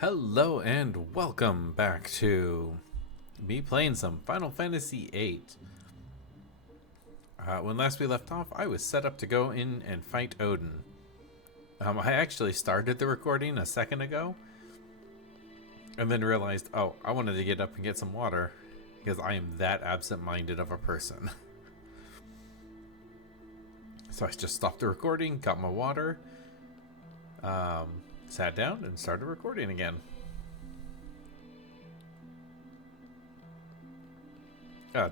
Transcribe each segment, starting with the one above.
Hello and welcome back to me playing some Final Fantasy VIII. When last we left off, I was set up to go in and fight Odin. I actually started the recording a second ago and then realized, oh, I wanted to get up and get some water because I am that absent-minded of a person. So I just stopped the recording, got my water, sat down, and started recording again.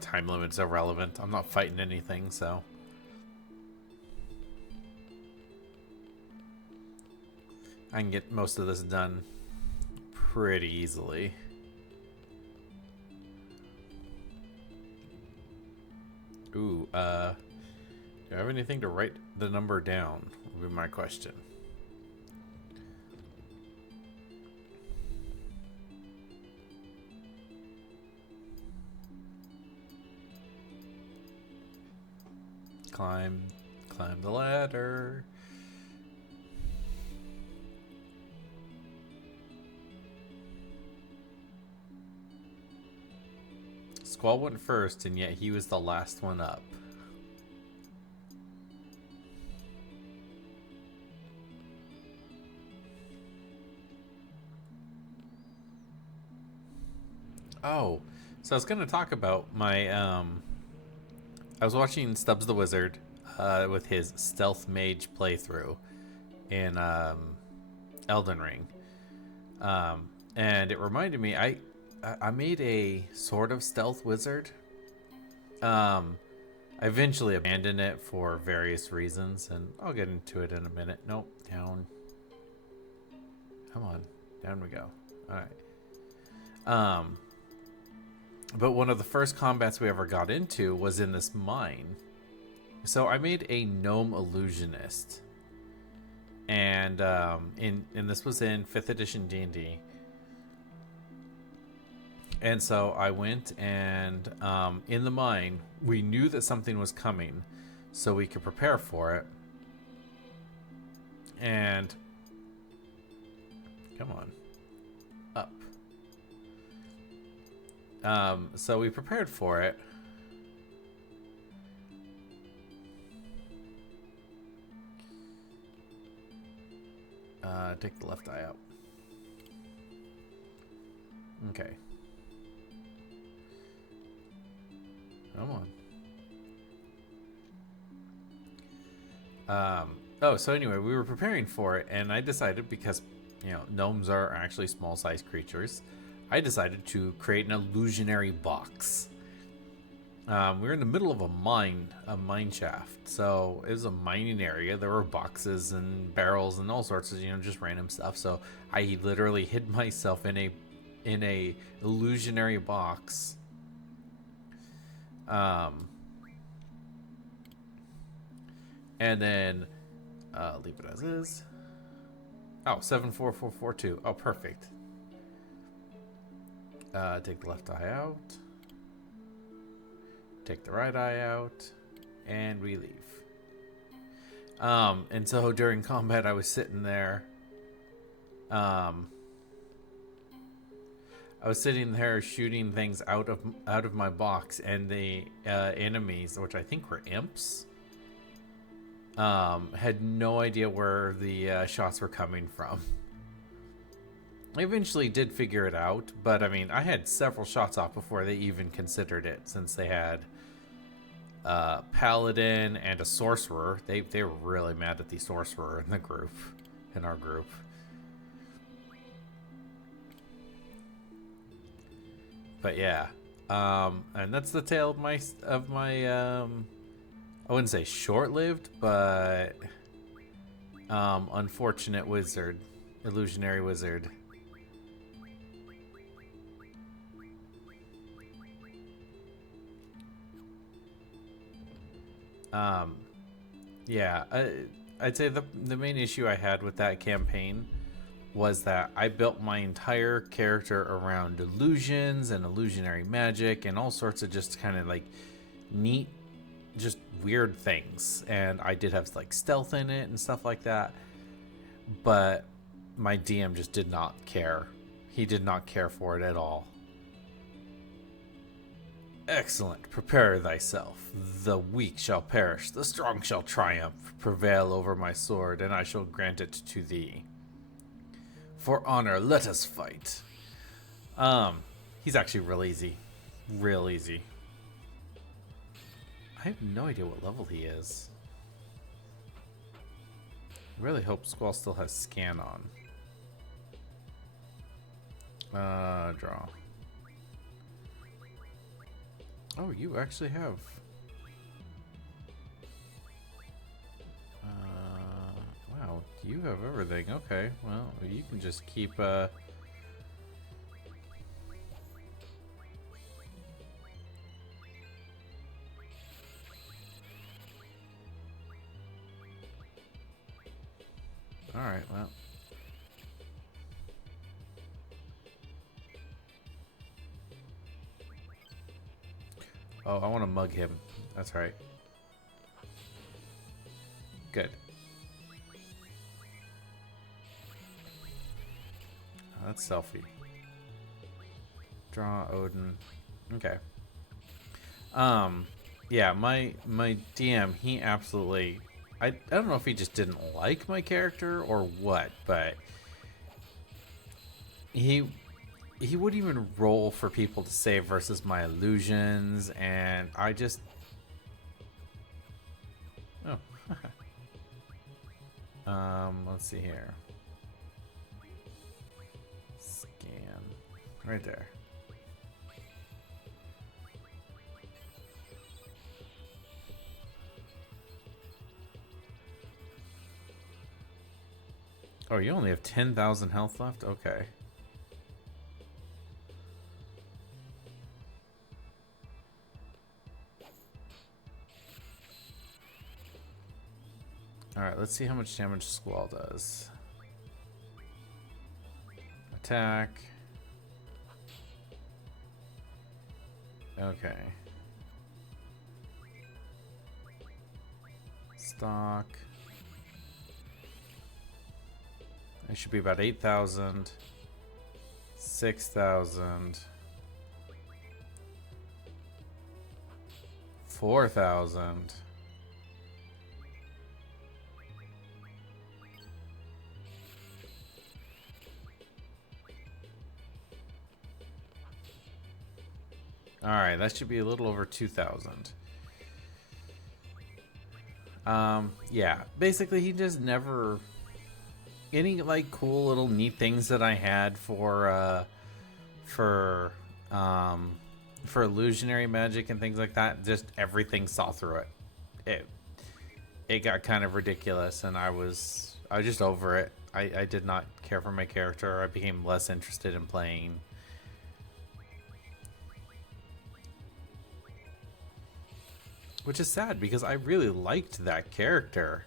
Time limit's irrelevant. I'm not fighting anything, so. I can get most of this done pretty easily. Ooh, do I have anything to write the number down? Would be my question. Climb the ladder. Squall went first, and yet he was the last one up. Oh, so I was going to talk about my, I was watching Stubbs the Wizard with his Stealth Mage playthrough in Elden Ring. And it reminded me, I made a sort of Stealth Wizard. I eventually abandoned it for various reasons, and I'll get into it in a minute. Nope, down. Come on, down we go. All right. But one of the first combats we ever got into was in this mine. So I made a gnome illusionist, and this was in 5th edition D&D. And so I went and in the mine, we knew that something was coming, so we could prepare for it. And come on, up. So we prepared for it. Take the left eye out. Okay. Come on. So anyway, we were preparing for it, and I decided, because, gnomes are actually small-sized creatures, I decided to create an illusionary box. We were in the middle of a mine shaft, so it was a mining area. There were boxes and barrels and all sorts of, just random stuff. So I literally hid myself in a illusionary box. And then leave it as is. Oh, 74442. Oh, perfect. Take the left eye out. Take the right eye out. And we leave. And so during combat, I was sitting there. I was sitting there shooting things out of my box, and the enemies, which I think were imps, had no idea where the shots were coming from. I eventually did figure it out, but I mean, I had several shots off before they even considered it, since they had paladin and a sorcerer. They were really mad at the sorcerer in our group. But yeah, and that's the tale of my I wouldn't say short-lived, but unfortunate illusionary wizard. Yeah, I'd say the main issue I had with that campaign was that I built my entire character around illusions and illusionary magic and all sorts of just kind of like neat, just weird things. And I did have like stealth in it and stuff like that. But my DM just did not care. He did not care for it at all. Excellent. Prepare thyself. The weak shall perish, the strong shall triumph. Prevail over my sword, and I shall grant it to thee. For honor, let us fight. He's actually real easy. Real easy. I have no idea what level he is. I really hope Squall still has scan on. Draw. Oh, you actually have. Wow, you have everything. Okay, well, you can just keep, Alright, well. Oh, I want to mug him. That's right. Good. That's selfie. Draw Odin. Okay. Yeah, my DM, he absolutely... I don't know if he just didn't like my character or what, but... He wouldn't even roll for people to save versus my illusions, and I just... Oh. Let's see here. Scan. Right there. Oh, you only have 10,000 health left? Okay. Alright, let's see how much damage Squall does. Attack. Okay. Stock. It should be about 8,000. 6,000. 4,000. Alright, that should be a little over 2,000. Yeah, basically he just never... Any, like, cool little neat things that I had for illusionary magic and things like that, just everything saw through it. It got kind of ridiculous, and I was just over it. I did not care for my character. I became less interested in playing. Which is sad, because I really liked that character.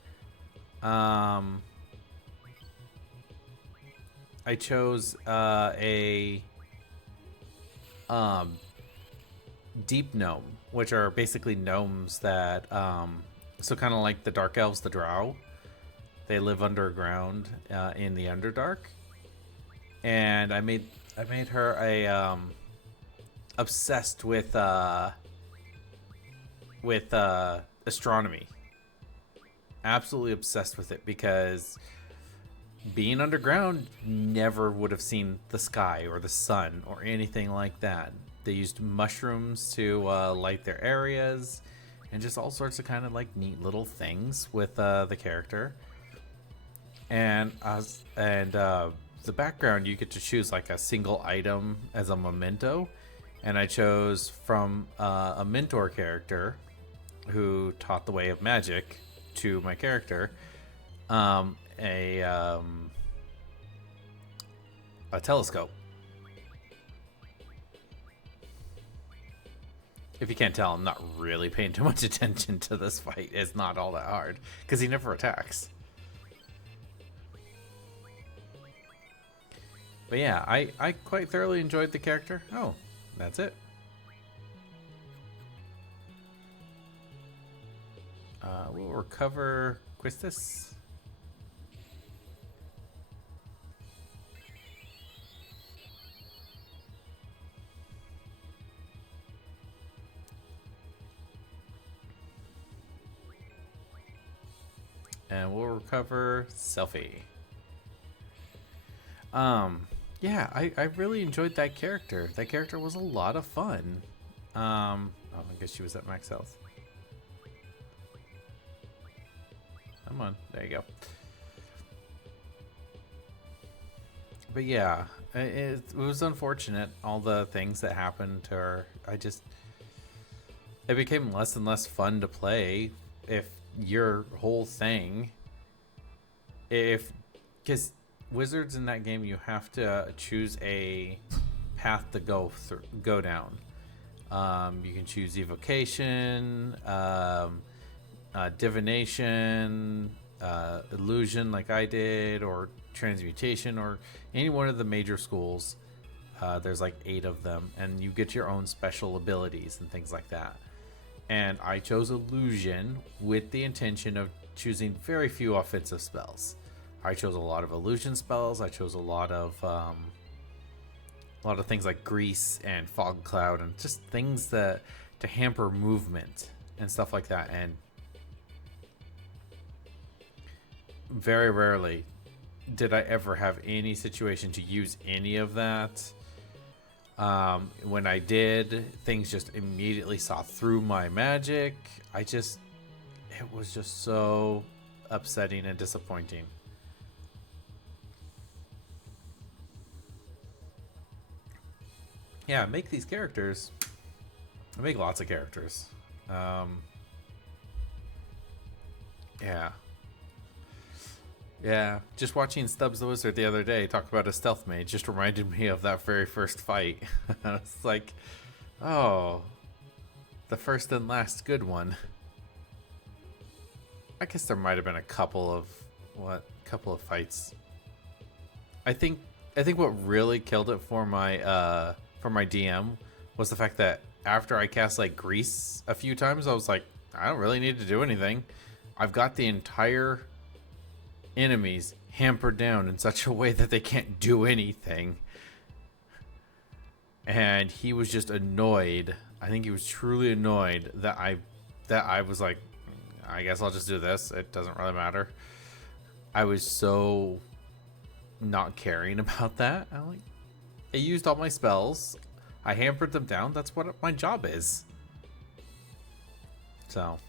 I chose a deep gnome, which are basically gnomes that so kind of like the dark elves, the drow. They live underground in the Underdark, and I made her a obsessed with astronomy. Absolutely obsessed with it, because being underground, never would have seen the sky or the sun or anything like that. They used mushrooms to light their areas, and just all sorts of kind of like neat little things with the character. And the background, you get to choose like a single item as a memento, and I chose from a mentor character who taught the way of magic to my character. A telescope. If you can't tell, I'm not really paying too much attention to this fight. It's not all that hard, because he never attacks. But yeah, I quite thoroughly enjoyed the character. Oh, that's it. We'll recover Quistis. and we'll recover selfie. Yeah, I really enjoyed that character. That character was a lot of fun. Oh, I guess she was at max health. Come on, there you go. But yeah, it was unfortunate, all the things that happened to her. It became less and less fun to play if your whole thing, because wizards in that game, you have to choose a path to go down. You can choose evocation, divination, illusion like I did, or transmutation, or any one of the major schools. There's like 8 of them, and you get your own special abilities and things like that. And I chose illusion with the intention of choosing very few offensive spells. I chose a lot of illusion spells. I chose a lot of things like grease and fog cloud, and just things to hamper movement and stuff like that. And very rarely did I ever have any situation to use any of that. When I did, things just immediately saw through my magic. It was just so upsetting and disappointing. Yeah, I make these characters. I make lots of characters. Yeah. Yeah, just watching Stubbs the Wizard the other day talk about a stealth mage just reminded me of that very first fight. It's like, oh, the first and last good one. I guess there might have been a couple of fights. I think what really killed it for my DM was the fact that after I cast like grease a few times, I was like, I don't really need to do anything. I've got the entire enemies hampered down in such a way that they can't do anything. And he was just annoyed. I think he was truly annoyed that I was like, I guess I'll just do this. It doesn't really matter. I was so not caring about that. I'm like, I used all my spells. I hampered them down. That's what my job is. So,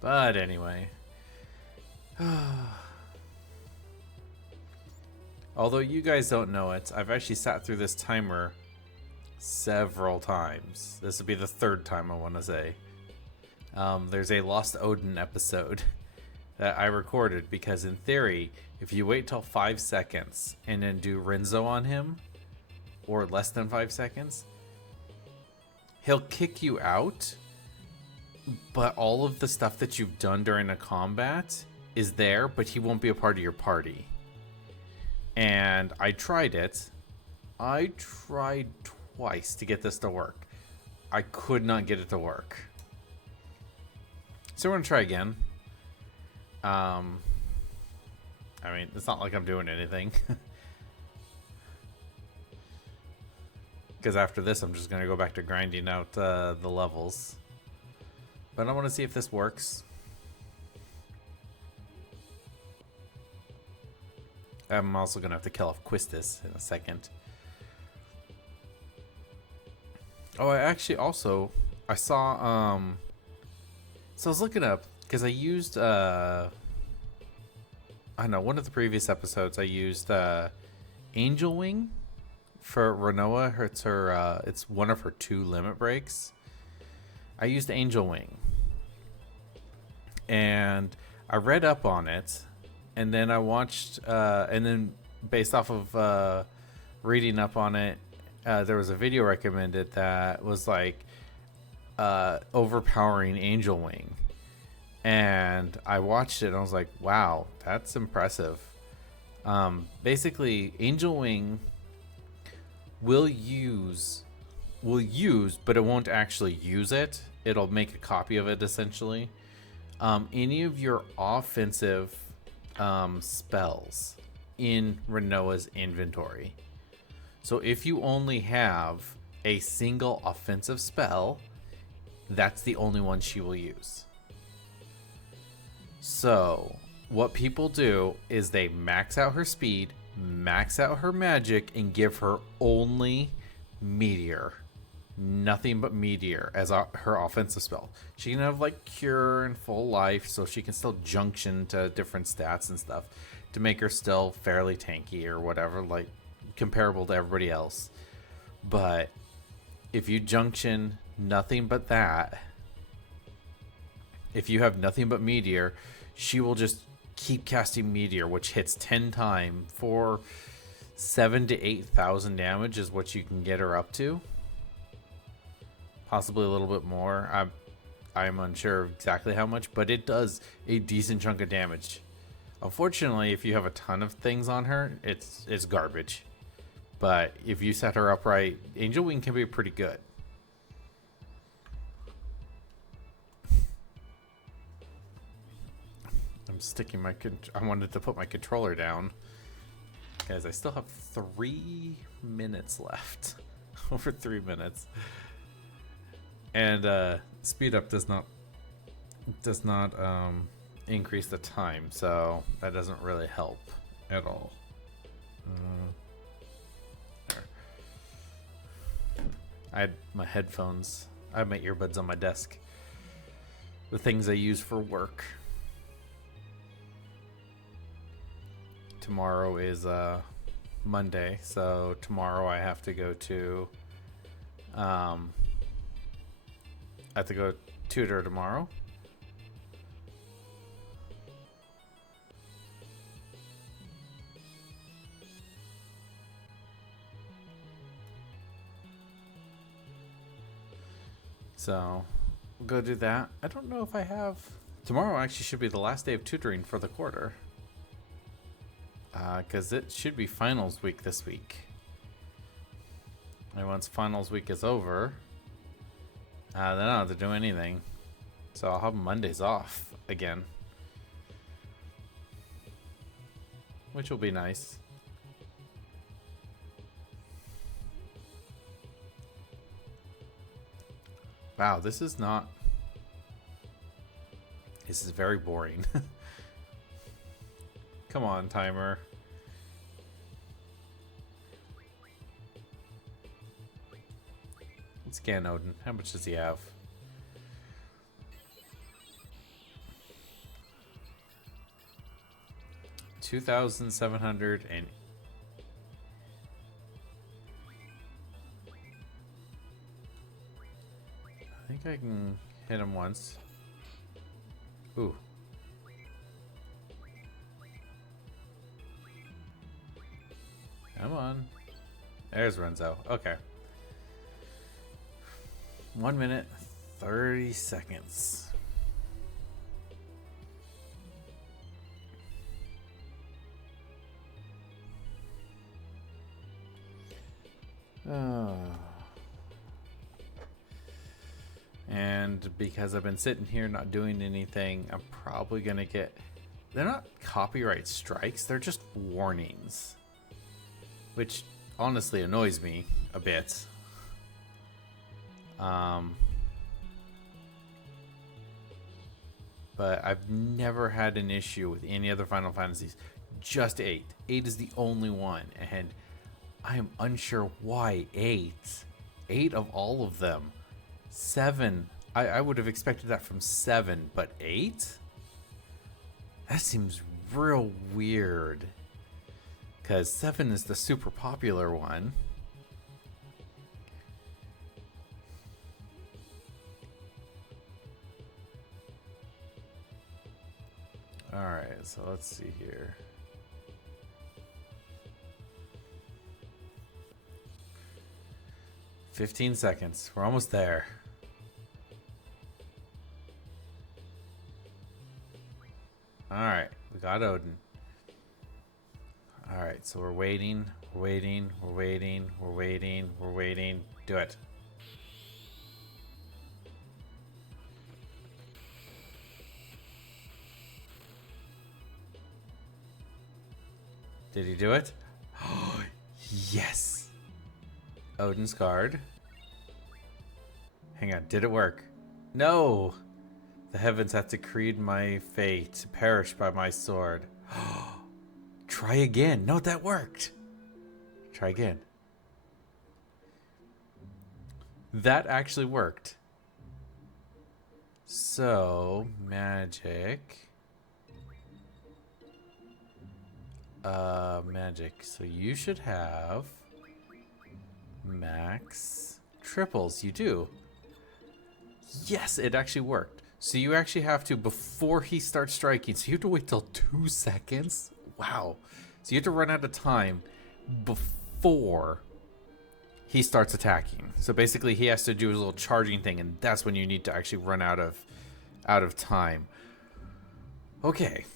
but anyway. Although you guys don't know it, I've actually sat through this timer several times. This will be the 3rd time, I want to say. There's a Lost Odin episode that I recorded because, in theory, if you wait till 5 seconds and then do Renzo on him, or less than 5 seconds, he'll kick you out, but all of the stuff that you've done during a combat is there, but he won't be a part of your party. And I tried it. I tried twice to get this to work. I could not get it to work. So we're gonna try again. I mean, it's not like I'm doing anything. Because after this, I'm just gonna go back to grinding out the levels. But I want to see if this works. I'm also gonna have to kill off Quistis in a second. Oh, I saw so I was looking up because I used I don't know, one of the previous episodes I used Angel Wing for Renoa. It's one of her 2 limit breaks. I used Angel Wing, and I read up on it. And then I watched, and then based off of reading up on it, there was a video recommended that was like overpowering Angel Wing. And I watched it and I was like, wow, that's impressive. Basically, Angel Wing will use, but it won't actually use it. It'll make a copy of it, essentially. Any of your offensive spells in Renoa's inventory. So if you only have a single offensive spell, that's the only one she will use. So, what people do is they max out her speed, max out her magic, and give her only meteor. Nothing but meteor as her offensive spell. She can have like cure and full life, so she can still junction to different stats and stuff to make her still fairly tanky or whatever, like comparable to everybody else. But if you junction nothing but that, if you have nothing but meteor, she will just keep casting meteor, which hits 10 times for 7,000 to 8,000 damage is what you can get her up to. Possibly a little bit more. I'm unsure exactly how much, but it does a decent chunk of damage. Unfortunately, if you have a ton of things on her, it's garbage. But if you set her up right, Angel Wing can be pretty good. I'm sticking my... I wanted to put my controller down. Guys, I still have 3 minutes left. Over 3 minutes. And speed up does not increase the time, so that doesn't really help at all. There. I had my headphones. I have my earbuds on my desk. The things I use for work. Tomorrow is Monday, so tomorrow I have to go to I have to go tutor tomorrow. So we'll go do that. I don't know if I have... Tomorrow actually should be the last day of tutoring for the quarter. Because it should be finals week this week. And once finals week is over, then I don't have to do anything. So I'll have Mondays off again. Which will be nice. Wow, this is not... This is very boring. Come on, timer. Let's scan Odin. How much does he have? $2,700 and... I think I can hit him once. Ooh. Come on. There's Renzo. Okay. 1 minute, 30 seconds. And because I've been sitting here not doing anything, I'm probably going to get... They're not copyright strikes, they're just warnings. Which honestly annoys me a bit. But I've never had an issue with any other Final Fantasies. Just 8. 8 is the only one. And I am unsure why 8. 8 of all of them. 7. I would have expected that from 7. But 8? That seems real weird. Because 7 is the super popular one. Alright, so let's see here. "15 seconds. We're almost there. Alright, we got Odin. Alright, so we're waiting, we're waiting, we're waiting, we're waiting, we're waiting. Do it. Did he do it? Oh, yes! Odin's card. Hang on, did it work? No! The heavens have decreed my fate to perish by my sword. Try again. No, that worked. Try again. That actually worked. So, magic. Magic. So you should have max triples. You do. Yes, it actually worked. So you actually have to, before he starts striking, so you have to wait till 2 seconds? Wow. So you have to run out of time before he starts attacking. So basically he has to do his little charging thing, and that's when you need to actually run out of time. Okay.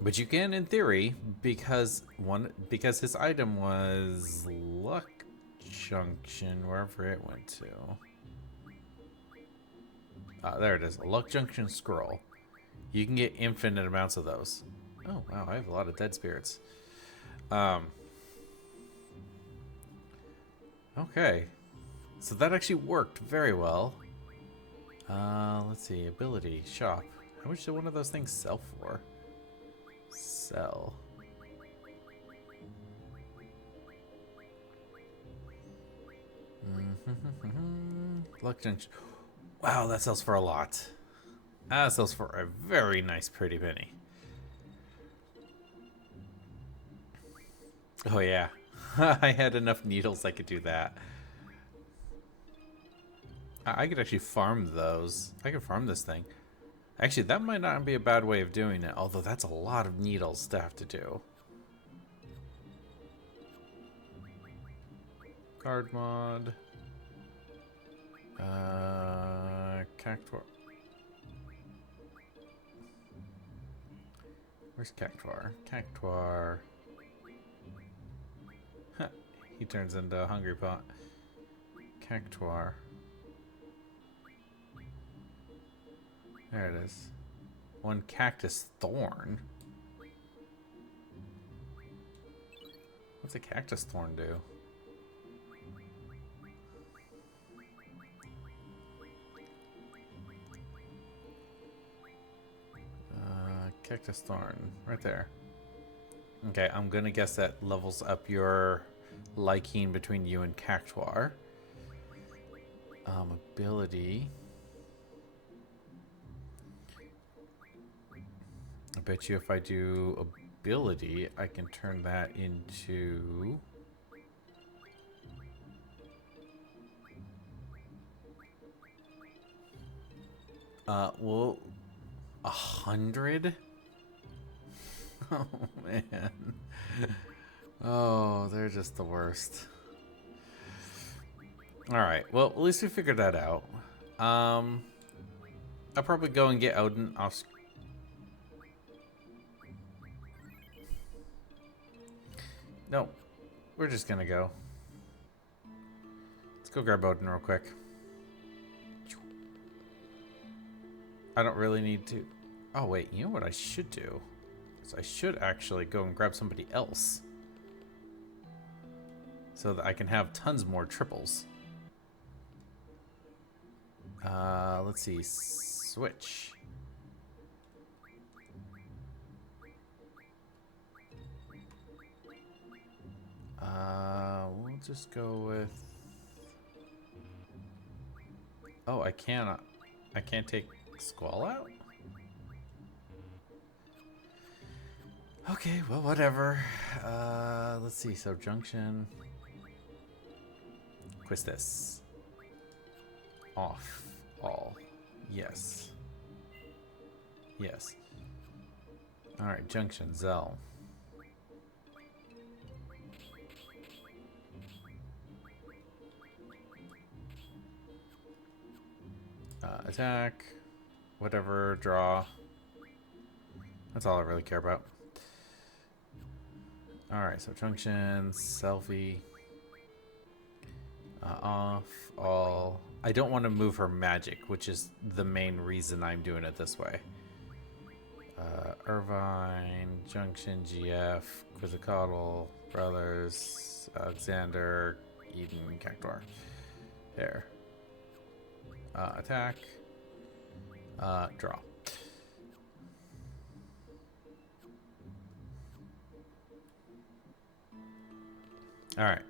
But you can, in theory, because his item was Luck Junction, wherever it went to. There it is, a Luck Junction scroll. You can get infinite amounts of those. Oh wow, I have a lot of dead spirits. Okay, so that actually worked very well. Let's see, ability shop. How much did one of those things sell for? Sell. Luck Junction. Wow, that sells for a lot. That sells for a very nice pretty penny. Oh yeah, I had enough needles I could do that. I could actually farm those. I could farm this thing. Actually, that might not be a bad way of doing it, although that's a lot of needles to have to do. Card mod. Cactuar. Where's Cactuar? Cactuar. Huh. He turns into a hungry pot. Cactuar. There it is. One cactus thorn. What's a cactus thorn do? Cactus thorn, right there. Okay, I'm gonna guess that levels up your liking between you and Cactuar. Ability. I bet you if I do ability, I can turn that into... well, 100? Oh, man. Oh, they're just the worst. Alright, well, at least we figured that out. I'll probably go and get Odin off... No, we're just gonna go. Let's go grab Odin real quick. I don't really need to... Oh, wait, you know what I should do? So I should actually go and grab somebody else. So that I can have tons more triples. Let's see. Switch. We'll just go with... Oh, I can't take Squall out? Okay, well, whatever. Let's see. So, Junction. Quistis. Off. All. Yes. Yes. Alright, Junction. Zell. Attack. Whatever. Draw. That's all I really care about. Alright, so Junction, selfie, off, all. I don't want to move her magic, which is the main reason I'm doing it this way. Irvine, Junction, GF, Quizzicautl, Brothers, Alexander, Eden, Cactuar. There. Attack. Draw. All right.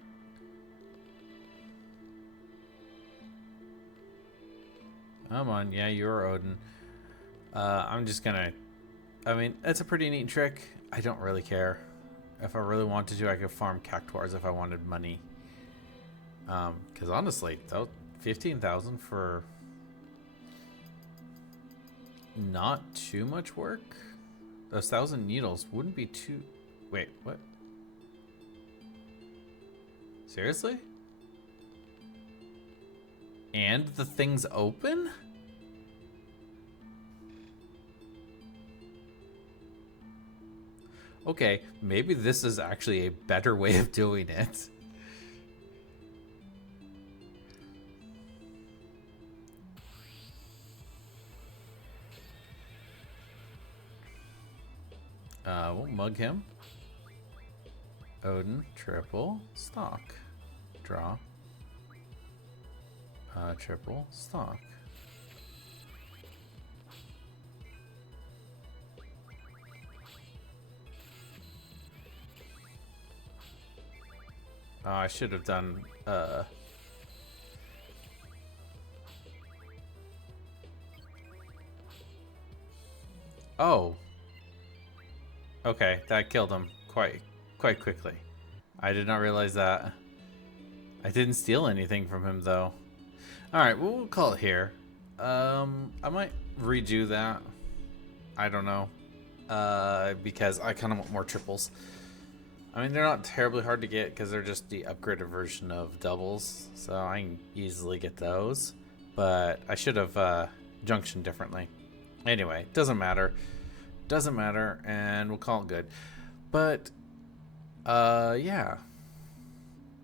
Come on, yeah, you're Odin. I'm just gonna. I mean, it's a pretty neat trick. I don't really care. If I really wanted to, I could farm cactuars if I wanted money. Because honestly, though, 15,000 for not too much work. Those 1,000 needles wouldn't be too. Wait, what? Seriously? And the thing's open? Okay, maybe this is actually a better way of doing it. We'll mug him. Odin, triple, stock. Draw. Triple, stock. Oh, I should have done, Oh. Okay, that killed him quite quickly. I did not realize that. I didn't steal anything from him, though. Alright, well, we'll call it here. I might redo that. I don't know. Because I kind of want more triples. I mean, they're not terribly hard to get because they're just the upgraded version of doubles. So I can easily get those. But I should have junctioned differently. Anyway, doesn't matter. Doesn't matter, and we'll call it good. But, yeah.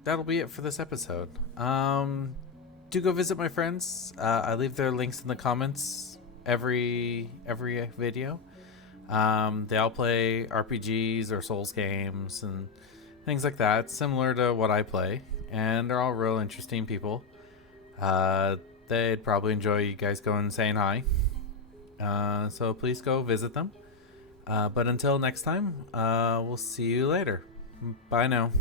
That'll be it for this episode. Do go visit my friends. I leave their links in the comments every video. They all play RPGs or Souls games and things like that, similar to what I play, and they're all real interesting people. They'd probably enjoy you guys going and saying hi. So please go visit them. But until next time, we'll see you later. Bye now.